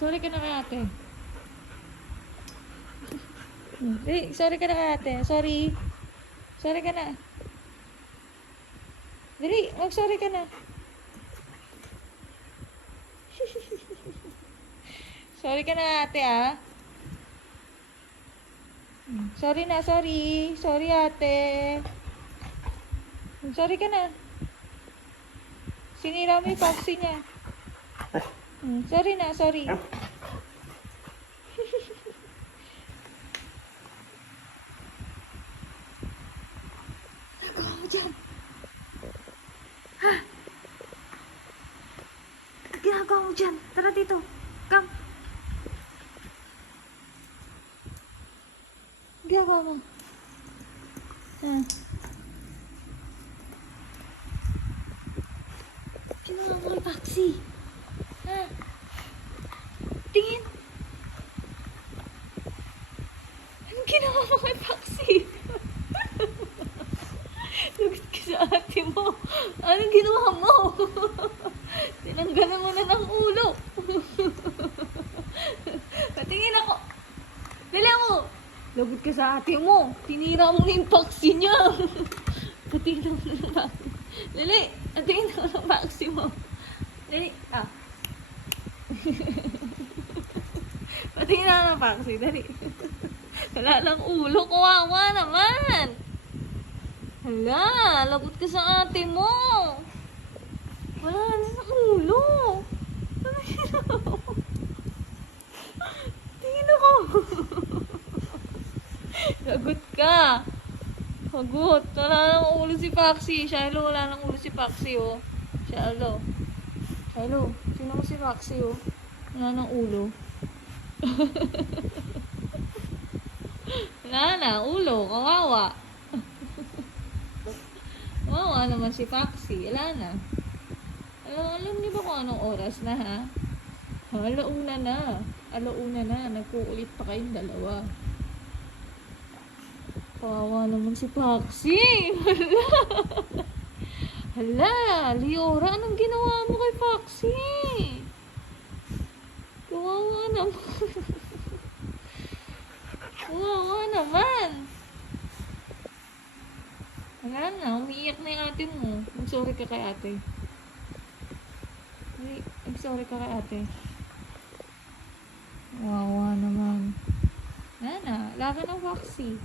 Sorry ka na kay ate. Dali, sorry ka na kay ate. Sorry. Sorry ka na. Dali, mag-sorry ka na. sorry ka na ate ah. Sorry na, sorry. Sorry ate. Sorry ka na. Sinira mo yung taxi niya. Hmm, Sorry na, sorry. Ginagawa mo dyan? Ha? Ginagawa mo dyan? Tara dito. Come. Ginagawa mo. Ha? Ginagawa mo yung taxi. Ha? Tingin. Anong ginawa mo kay Paxi? Lagot ka sa ate mo. Anong ginawa mo? Tinanggalan mo na ng ulo. Patingin ako. Dala mo. Lagot ka sa ate mo. Tinira mo na yung Paxi niya. Patingin mo ng Paxi. Lali, patingin mo ng mo. Dali, ah. Patingin na ng Paxi, dali. Wala lang ulo, kawawa naman. Hala, lagot ka sa ate mo. Wala na ulo. Tingin ako. lagot ka. Hagot. Wala nang ulo si Paxi. Shiloh, wala nang ulo si Paxi, oh. Shiloh. Shiloh, sino mo si Paxi, oh. Wala nang ulo. Wala na, ulo, kawawa. kawawa naman si Paxi, wala na. Alam, alam niyo ba kung anong oras na ha? Alauna na. Alauna na. Nagkukulit pa kayong dalawa. Kawawa naman si Paxi. Hala. Hala, Liora, anong ginawa mo kay Paxi? Kawawa naman. Kawawa naman. Wala na, umiiyak na yung ate mo. Mag-sorry ka kay ate. Ay, Mag-sorry ka kay ate. Wawa naman. Wala na, wala ka ng waxy.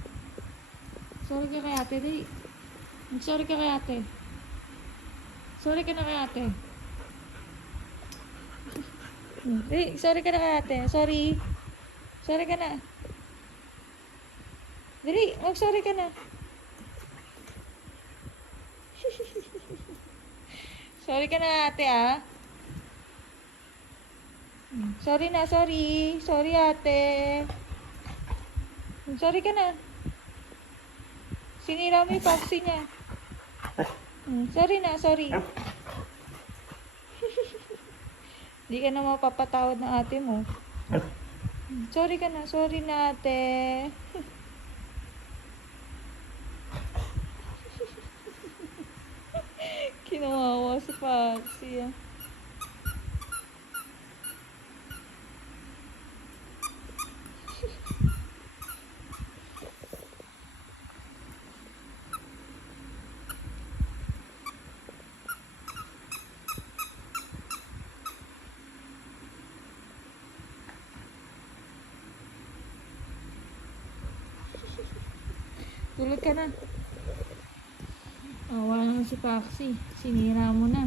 Sorry ka kay ate, di. Mag-sorry ka kay ate. Sorry ka na kay ate. Di, sorry ka na kay ate. Sorry. Sorry ka na. Dali, mag-sorry ka na. sorry ka na ate ah. Sorry na, sorry. Sorry ate. Sorry ka na. Sinira mo yung taxi niya. Hmm, Sorry na, sorry. Hindi ka na mapapatawad ng ate mo. Hmm, Sorry ka na, sorry na ate. Kinawawa si Paxi ah. Tulog ka na. Awa naman si Paxi. Sinira mo na.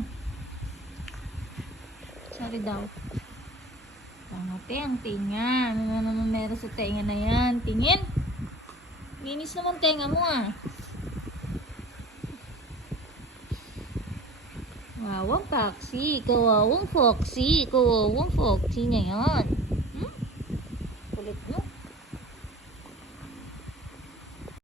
Sorry daw. Tangate ang tinga. Ano na naman meron sa tenga na yan? Tingin. Linis naman tenga mo ah. Wawang Paxi. Kawawang Foxy. Kawawang Foxy na yan.